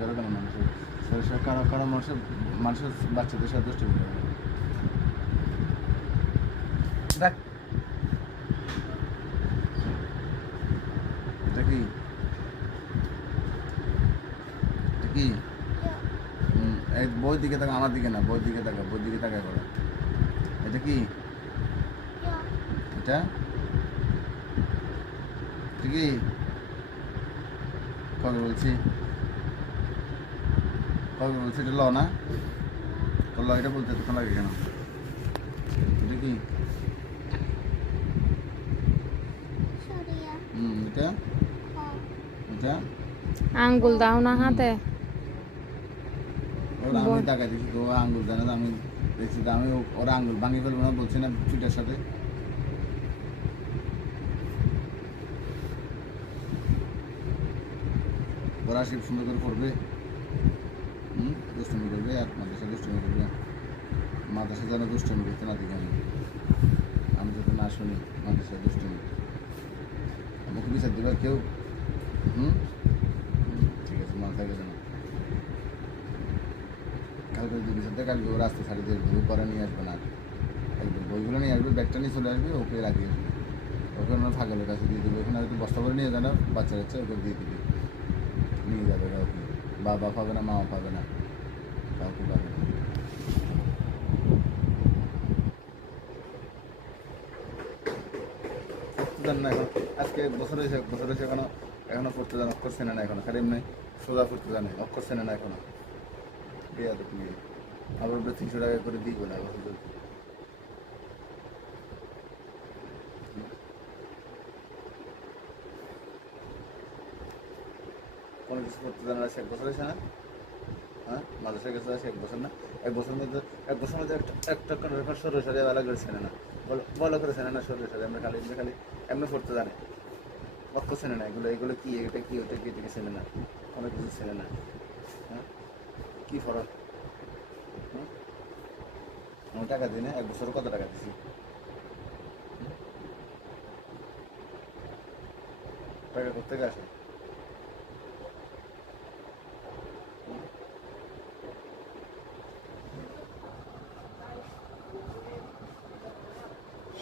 কারো কেন মানুষের কারো কারো মানুষের বাচ্চাদের সাথে দুষ্টুমি করে দেখ এটা কি এটা কি এই বই দিকে তাকা, আমার দিকে না, বই দিকে তাকা, বই দিকে তাকা করে। এটা কি এটা কি কবে বলছি, কবে বলছি এটা ল না, তো ল, এটা বলতে এতক্ষণ লাগে কেন? এটা কি এটা এটা আঙ্গুল দাও না হাতে। ওরা আমি টাকা দিচ্ছি তো আঙ্গুল জানে না, আমি দেখছি তো আমি ওরা আঙ্গুল ভাঙিয়ে ফেলবো না বলছি না চুটার সাথে। ওরা শিব সুন্দর করে পড়বে, দুষ্টমি করবে আর মাদ্রাসা দুষ্টমি করবে। মাদ্রাসা যেন দুষ্টমি করতে না দিকে আমি যাতে না শুনি মাদ্রাসা দুষ্টমি। আমাকে বিচার দেবে কেউ? ঠিক আছে, মাথা গেছে না। কালকে যদি বিচার দেয় কালকে ও রাস্তা ছাড়ি দিয়ে বই পরে নিয়ে আসবে না, একদম বইগুলো নিয়ে আসবে, ব্যাগটা নিয়ে চলে আসবে, ওকে রাখিয়ে আসবে, ওকে ওনার ফাগলের কাছে দিয়ে দেবে। ওখানে হয়তো বস্তা করে নিয়ে যায় না, বাচ্চা বাচ্চা ওকে দিয়ে দিবে, নিয়ে যাবে কাউকে, বাবা পাবে না, মাও পাবে না, কাউকে পাবে না। পড়তে জান না এখন, আজকে এক বছর হয়েছে এখনো পড়তে জান, অক্ষর চেনে না এখনো, খালি এমনি সোজা পড়তে জানে, অক্ষর চেনে না এখনো। দেওয়া তো তুমি আবার 300 টাকা করে দিই বলে আবার কোনো কিছু করতে জানা আছে, 1 বছর হয়েছে না? হ্যাঁ, মাদ্রাসায় গেছে আছে 1 বছর না? 1 বছর মধ্যে 1 বছর মধ্যে একটা রেফার সরে সরে বেলা করে চেনে না, বলো করে চেনে না, সরে সরে আমরা খালি এমনি পড়তে জানে, অক্ষর চেনে না, এগুলো কি, এটা কি, ওটা কি, এটাকে চেনে না, কোনো কিছু চেনে না। হ্যাঁ, কী ফরক? আমি টাকা দিই না, 1 বছরে কত টাকা দিছি? টাকা কোথেকে আসে?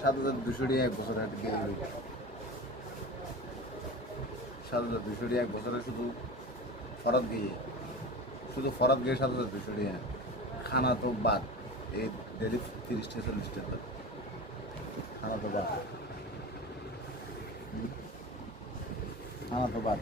7,200 টাকা 1 বছরে দিয়ে দিবি। 7,200 টাকা 1 বছরে শুধু ফরত গিয়ে 7,200 টাকা, খানা তো বাদ, এই ডেলি 30-40 টাকা খানা তো বাদ, খানা তো বাদ।